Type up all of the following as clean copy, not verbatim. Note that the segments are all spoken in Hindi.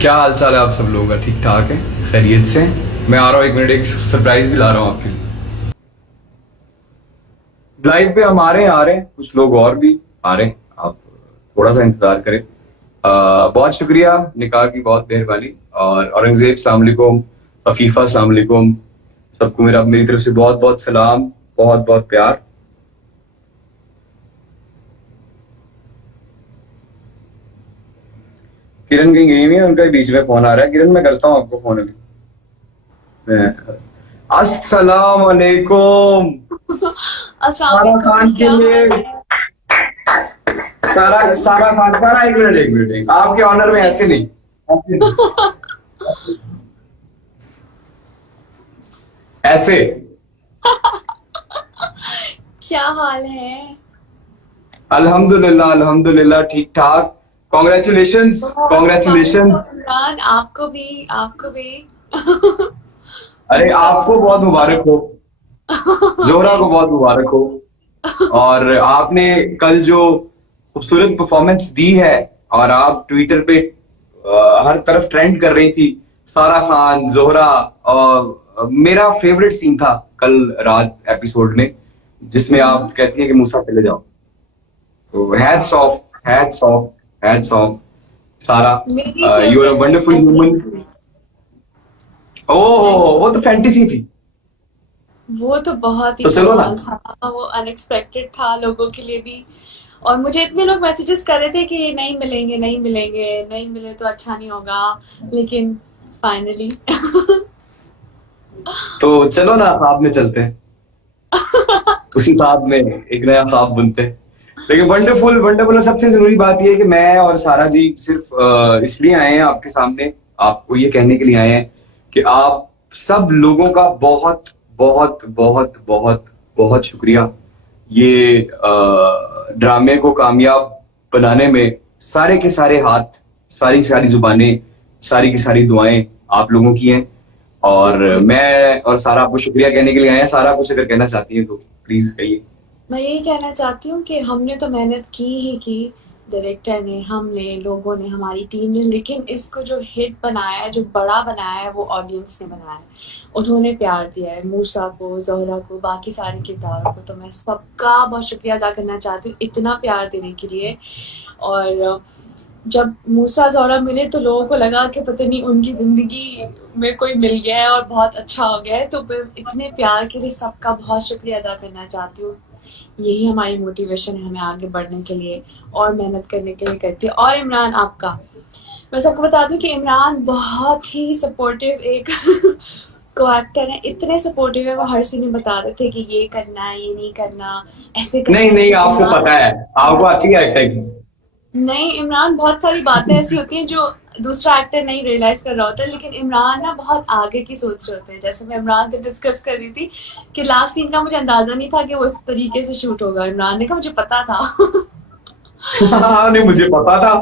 क्या हाल चाल है आप सब लोगों का? ठीक ठाक है, खैरियत से? मैं आ रहा हूँ, 1 मिनट, एक सरप्राइज भी ला रहा हूँ आपके लिए। लाइव पे हम आ रहे हैं, कुछ लोग और भी आ रहे हैं, आप थोड़ा सा इंतजार करें। बहुत शुक्रिया, निकाह की बहुत मेहरबानी। और औरंगजेब सलाम अलैकुम, अफीफा सलाम अलैकुम, सबको मेरी तरफ से बहुत बहुत सलाम, बहुत बहुत प्यार। किरण कहीं गई हुई है, उनका बीच में फोन आ रहा है। किरण, मैं करता हूँ आपको फोन अभी। अस्सलाम वालेकुम। अस्सलाम सारा वालेकुम। खान के क्या लिए। हाल है? सारा सारा खान सारा, 1 मिनट 1 मिनट, आपके ऑनर में जी। ऐसे नहीं, ऐसे नहीं, ऐसे। क्या हाल है? अल्हम्दुलिल्लाह अल्हम्दुलिल्लाह, ठीक ठाक। कॉन्ग्रेचुलेशंस बहुत कॉन्ग्रेचुलेशन। मुबारक हो इमरान, आपको भी, आपको भी। अरे मूसा को आपको बहुत मुबारक हो, जोहरा को थैंक बहुत मुबारक हो। और आपने कल जो खूबसूरत परफॉर्मेंस दी है, और आप ट्विटर पे हर तरफ ट्रेंड कर रही थी, सारा खान, जोहरा। और मेरा फेवरेट सीन था कल रात एपिसोड में, जिसमें आप कहती हैं कि मूसा चले जाओ। तो hats off, hats off, hats off सारा। मेरी you are a favourite wonderful ending human. थी। थैंक ओह, वो तो फैंटेसी थी। वो तो बहुत ही तो चलो ना। कमाल था। वो अनएक्सपेक्टेड था लोगों के लिए भी। और मुझे इतने लोग मैसेजेस कर रहे थे कि नहीं मिलेंगे, नहीं मिलेंगे, नहीं मिले तो अच्छा नहीं होगा, लेकिन फाइनली तो चलो ना, ख्वाब में चलते हैं, उसी ख्वाब में एक नया ख्वाब बुनते हैं। लेकिन वंडरफुल वंडरफुल, और सबसे जरूरी बात यह है कि मैं और सारा जी सिर्फ इसलिए आए हैं आपके सामने, आपको ये कहने के लिए आए हैं कि आप सब लोगों का बहुत बहुत बहुत बहुत बहुत शुक्रिया। ये ड्रामे को कामयाब बनाने में सारे के सारे हाथ, सारी सारी जुबानें, सारी की सारी दुआएं आप लोगों की हैं। और बिल्कुल। मैं और सारा आपको शुक्रिया कहने के लिए आए हैं। सारा कुछ अगर कहना चाहती है तो प्लीज कहिए। मैं यही कहना चाहती हूँ कि हमने तो मेहनत की ही की, डायरेक्टर ने, हमने, लोगों ने, हमारी टीम ने, लेकिन इसको जो हिट बनाया है, जो बड़ा बनाया है, वो ऑडियंस ने बनाया है। उन्होंने प्यार दिया है मूसा को, जोहरा को, बाकी सारे किरदारों को। तो मैं सबका बहुत शुक्रिया अदा करना चाहती हूँ इतना प्यार देने के लिए। और जब मूसा जोहरा मिले तो लोगों को लगा कि पता नहीं उनकी जिंदगी में कोई मिल गया है और बहुत अच्छा हो गया है। तो मैं इतने प्यार के लिए सबका बहुत शुक्रिया अदा करना चाहती हूँ। यही हमारी मोटिवेशन है हमें आगे बढ़ने के लिए और मेहनत करने के लिए करती है। और इमरान आपका, मैं सबको बता दूं कि इमरान बहुत ही सपोर्टिव एक को एक्टर है। इतने सपोर्टिव है, वो हर सीन में बता रहे थे कि ये करना है, ये नहीं करना, ऐसे नहीं करना है। नहीं, तो आपको इमरान, पता है, आपको आती है एक्टिंग। नहीं इमरान, बहुत सारी बातें ऐसी होती हैं जो दूसरा एक्टर नहीं रियलाइज कर रहा होता है, लेकिन इमरान ना बहुत आगे की सोच रहे होते हैं। जैसे मैं इमरान से डिस्कस कर रही थी कि लास्ट सीन का मुझे अंदाजा नहीं था कि वो इस तरीके से शूट होगा। इमरान ने कहा मुझे पता था। हाँ, नहीं, मुझे पता था,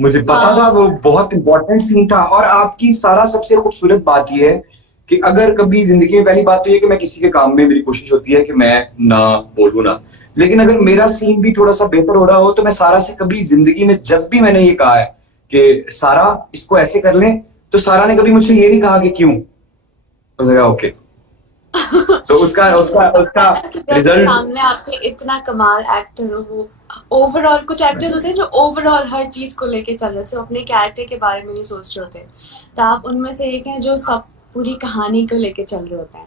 मुझे पता था, हाँ। वो बहुत इंपॉर्टेंट सीन था। और आपकी सारा सबसे खूबसूरत बात यह है कि अगर कभी जिंदगी में, पहली बात तो ये कि मैं किसी के काम में, मेरी कोशिश होती है कि मैं ना बोलूं ना, लेकिन अगर मेरा सीन भी थोड़ा सा बेहतर हो रहा हो तो मैं सारा से कभी जिंदगी में, जब भी मैंने ये कहा है कि सारा इसको ऐसे कर ले, तो सारा ने कभी मुझसे ये नहीं कहा कि क्यों। उसने कहा ओके। तो उसका यही उसका मुझे लगता उसका है ना कि जब रिजल्ट। सामने आपके इतना कमाल एक्टर हो, वो ओवरऑल, कुछ एक्टर्स होते हैं जो ओवरऑल हर चीज को लेके चल रहे हैं, अपने कैरेक्टर के बारे में नहीं सोच रहे होते। तो आप उनमें से एक हैं जो सब पूरी कहानी को लेके चल रहे होते हैं।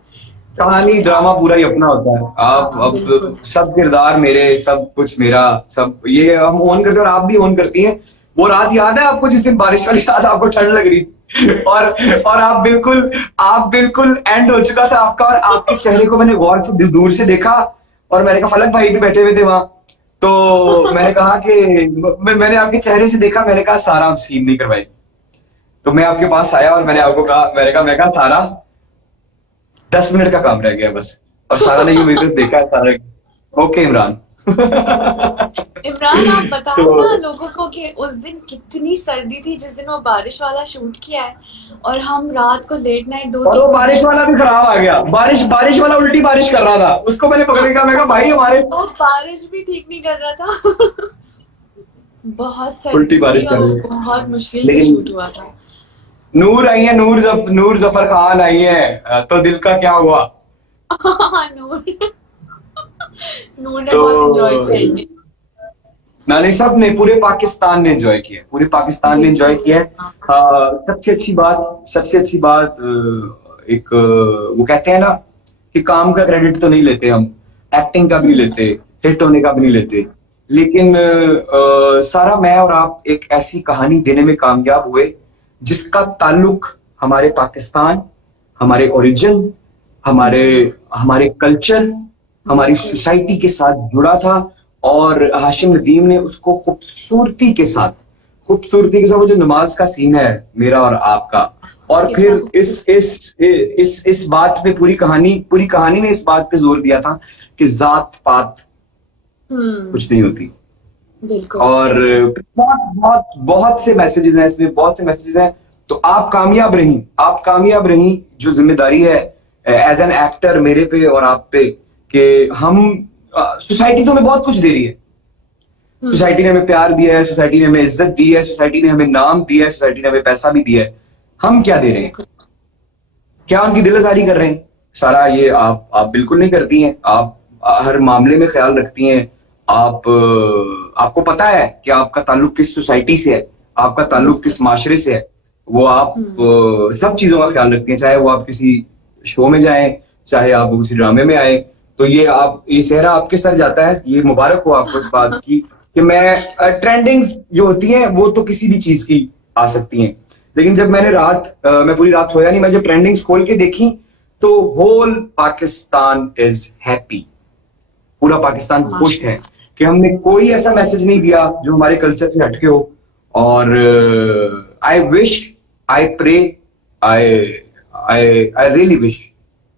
तो कहानी इसलिए ड्रामा आप, पूरा ही अपना होता है। आप हाँ बिल्कुल। अब सब किरदार मेरे, सब कुछ मेरा, सब ये हम ओन करते हैं, और आप भी ओन करती हैं। वो रात याद है आपको, जिस दिन बारिश वाली रात आपको ठंड लग रही थी, और आप बिल्कुल एंड हो चुका था आपका, और आपके चेहरे को मैंने गौर से दूर से देखा, और मैंने कहा, फलक भाई भी बैठे हुए थे वहां। तो मैंने कहा कि मैंने आपके चेहरे से देखा, मैंने कहा सारा अब सीन नहीं करवाई। तो मैं आपके पास आया और मैंने आपको कहा, मैं कहा सारा, 10 मिनट का काम रह गया बस। और सारा ने ये मेरे को देखा है, सारा ओके इमरान। इमरान, आप बताओ तो ना लोगों को कि उस दिन कितनी सर्दी थी जिस दिन वो बारिश वाला शूट किया है। और हम रात को लेट नाइट दो और वो तीन बारिश बजे वाला भी खराब आ गया, बारिश बारिश वाला उल्टी बारिश कर रहा था, उसको मैंने पकड़ के कहा, मैं कहा भाई हमारे वो बारिश भी ठीक नहीं कर रहा था। बहुत उल्टी सर्दी थी बारिश और कर वो रही है। बहुत मुश्किल से लेकिन शूट हुआ था। नूर आई है, नूर जफर खान आई है, तो दिल का क्या हुआ। नूर नूर ने तो बहुत एंजॉय किया। ना नहीं, सब ने, पूरे पाकिस्तान ने एंजॉय किया है, पूरे पाकिस्तान ने एंजॉय किया है। सबसे अच्छी बात एक वो कहते हैं ना कि काम का क्रेडिट तो नहीं लेते हम, एक्टिंग का भी नहीं लेते, हिट होने का भी नहीं लेते, लेकिन सारा मैं और आप एक ऐसी कहानी देने में कामयाब हुए जिसका ताल्लुक हमारे पाकिस्तान, हमारे ओरिजिन, हमारे हमारे कल्चर, हमारी सोसाइटी के साथ जुड़ा था। और हाशिम नदीम ने उसको खूबसूरती के साथ वो जो नमाज का सीन है मेरा और आपका, और फिर इस बात पे पूरी कहानी ने इस बात पे जोर दिया था कि जात पात कुछ नहीं होती। बिल्कुल। और बहुत से मैसेजेस हैं इसमें, बहुत से मैसेजेस हैं। तो आप कामयाब रही जो जिम्मेदारी है एज एन एक्टर मेरे पे और आप पे, कि हम सोसाइटी तो हमें बहुत कुछ दे रही है। सोसाइटी ने हमें प्यार दिया है, सोसाइटी ने हमें इज्जत दी है, सोसाइटी ने हमें नाम दिया है, सोसाइटी ने हमें पैसा भी दिया है। हम क्या दे रहे हैं? क्या उनकी दिलआज़ारी कर रहे हैं? सारा ये आप बिल्कुल नहीं करती हैं। आप हर मामले में ख्याल रखती हैं। आपको पता है कि आपका ताल्लुक किस सोसाइटी से है, आपका ताल्लुक किस माशरे से है। वो आप सब चीजों का ख्याल रखती हैं, चाहे वो आप किसी शो में जाएं, चाहे आप किसी ड्रामे में आए। तो ये सेहरा आपके सर जाता है। ये मुबारक हो आपको इस बात की कि मैं ट्रेंडिंग्स जो होती हैं वो तो किसी भी चीज की आ सकती हैं, लेकिन जब मैं पूरी रात सोया नहीं, मैं जब ट्रेंडिंग्स खोल के देखी तो होल पाकिस्तान इज हैप्पी। पूरा पाकिस्तान खुश है कि हमने कोई ऐसा मैसेज नहीं दिया जो हमारे कल्चर से हटके हो। और I wish, I pray, I I really wish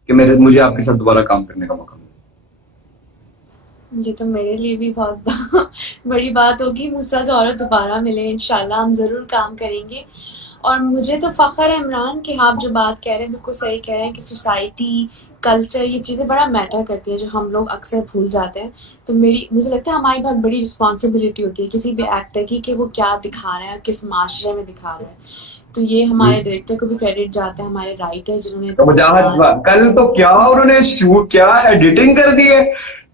कि मुझे आपके साथ दोबारा काम करने का मौका मिले। ये तो मेरे लिए भी बहुत बड़ी बात होगी, मुझसे जो औरत दोबारा मिले, इंशाल्लाह हम जरूर काम करेंगे। और मुझे तो फख्र है इमरान कि आप जो बात कह रहे हैं बिल्कुल सही कह रहे हैं कि सोसाइटी, कल्चर, ये चीज़ें बड़ा मैटर करती है जो हम लोग अक्सर भूल जाते हैं। तो मुझे लगता है हमारी बहुत बड़ी रिस्पॉन्सिबिलिटी होती है किसी भी एक्टर की कि वो क्या दिखा रहे हैं, किस माशरे में दिखा रहे हैं। तो ये हमारे डायरेक्टर को भी क्रेडिट जाता है, हमारे राइटर जिन्होंने कल तो क्या उन्होंने शूट, क्या एडिटिंग कर दी है।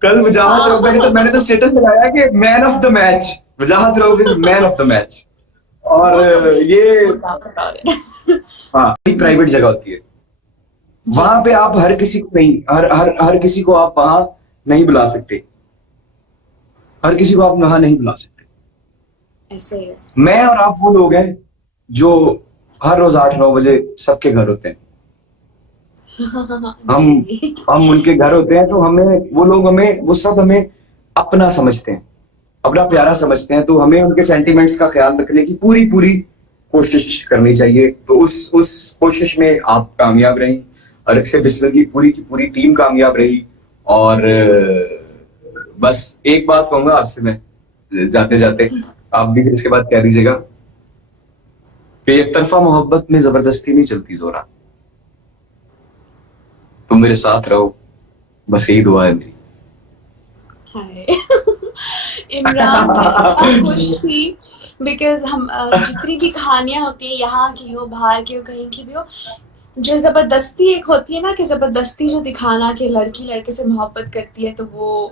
कल वजाहत रऊफ ने तो, मैंने तो स्टेटस लगाया कि man of the match, Wajahat Rauf is man of the match. और ये हाँ, प्राइवेट जगह होती है, वहां पे आप हर किसी को नहीं, हर किसी को आप वहां नहीं बुला सकते, हर किसी को आप वहां नहीं बुला सकते। ऐसे है। मैं और आप वो लोग हैं जो हर रोज 8-9 बजे सबके घर होते हैं। हम उनके घर होते हैं, तो वो सब हमें अपना समझते हैं, अपना प्यारा समझते हैं। तो हमें उनके सेंटिमेंट्स का ख्याल रखने की पूरी कोशिश करनी चाहिए। तो उस कोशिश में आप कामयाब रही, और से बिस्मिल की पूरी टीम कामयाब रही। और बस एक बात कहूंगा आपसे मैं जाते जाते, आप भी इसके बाद कह दीजिएगा कि एक तरफा मोहब्बत में जबरदस्ती नहीं चलती जोरा, तुम मेरे साथ रहो, बस यही दुआ है मेरी। इमरान मैं खुश थी बिकॉज हम जितनी भी कहानियां होती है, यहाँ की हो, बाहर की हो, कहीं की भी हो, जो जबरदस्ती एक होती है ना, कि जबरदस्ती जो दिखाना कि लड़की लड़के से मोहब्बत करती है तो वो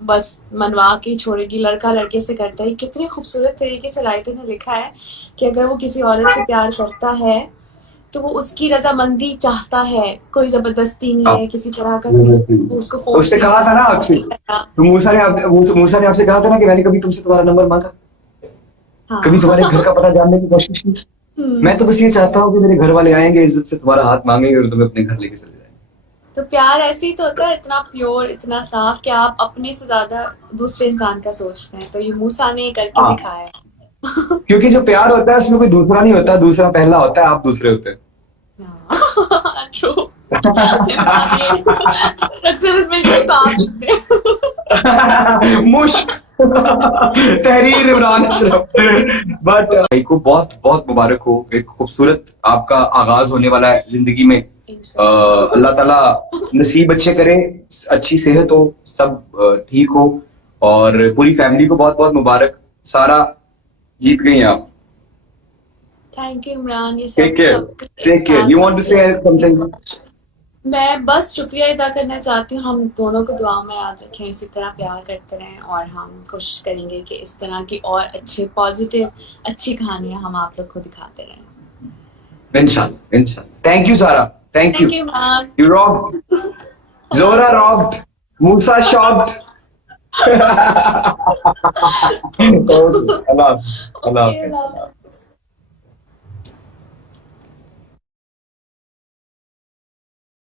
बस मनवा के छोड़ेगी, लड़का लड़के से करता है। कितने खूबसूरत तरीके से राइटर ने लिखा है कि अगर वो किसी औरत से प्यार करता है तो वो उसकी रजामंदी चाहता है, कोई जबरदस्ती नहीं है किसी तरह का, उसको फोर्स। उसने कहा था ना आपसे, तो मूसा ने आपसे कहा था ना कि मैंने कभी तुमसे तुम्हारा नंबर मांगा, हाँ। कभी तुम्हारे घर का पता जानने की कोशिश की। मैं तो बस ये चाहता हूँ कि मेरे घर वाले आएंगे, इज्जत से तुम्हारा हाथ मांगेंगे और तुम्हें अपने घर लेके चले जाएंगे। तो प्यार ऐसे ही तो होता है, इतना प्योर, इतना साफ कि आप अपने से ज्यादा दूसरे इंसान का सोचते हैं। तो ये मूसा ने करके दिखाया है। क्योंकि जो प्यार होता है उसमें कोई दूसरा नहीं होता, दूसरा पहला होता है, आप दूसरे होते हैं। तहरीर इमरान अशरफ। बट भाई को बहुत बहुत मुबारक हो, एक खूबसूरत आपका आगाज होने वाला है जिंदगी में। अल्लाह ताला नसीब अच्छे करे, अच्छी सेहत हो, सब ठीक हो, और पूरी फैमिली को बहुत बहुत मुबारक। सारा जीत गई आप। थैंक यू इमरान, ये Take care. Take care. You want to say something? मैं बस शुक्रिया अदा करना चाहती हूँ, हम दोनों को दुआ में याद रखें, इसी तरह प्यार करते रहें और हम कोशिश करेंगे कि इस तरह की और अच्छे पॉजिटिव अच्छी कहानियां हम आप लोग को दिखाते रहें। Inshallah, inshallah. Thank you, Sara. Thank you. Thank you Imran. You robbed. Zora robbed. Musa shocked. Okay. Allah. Okay, love.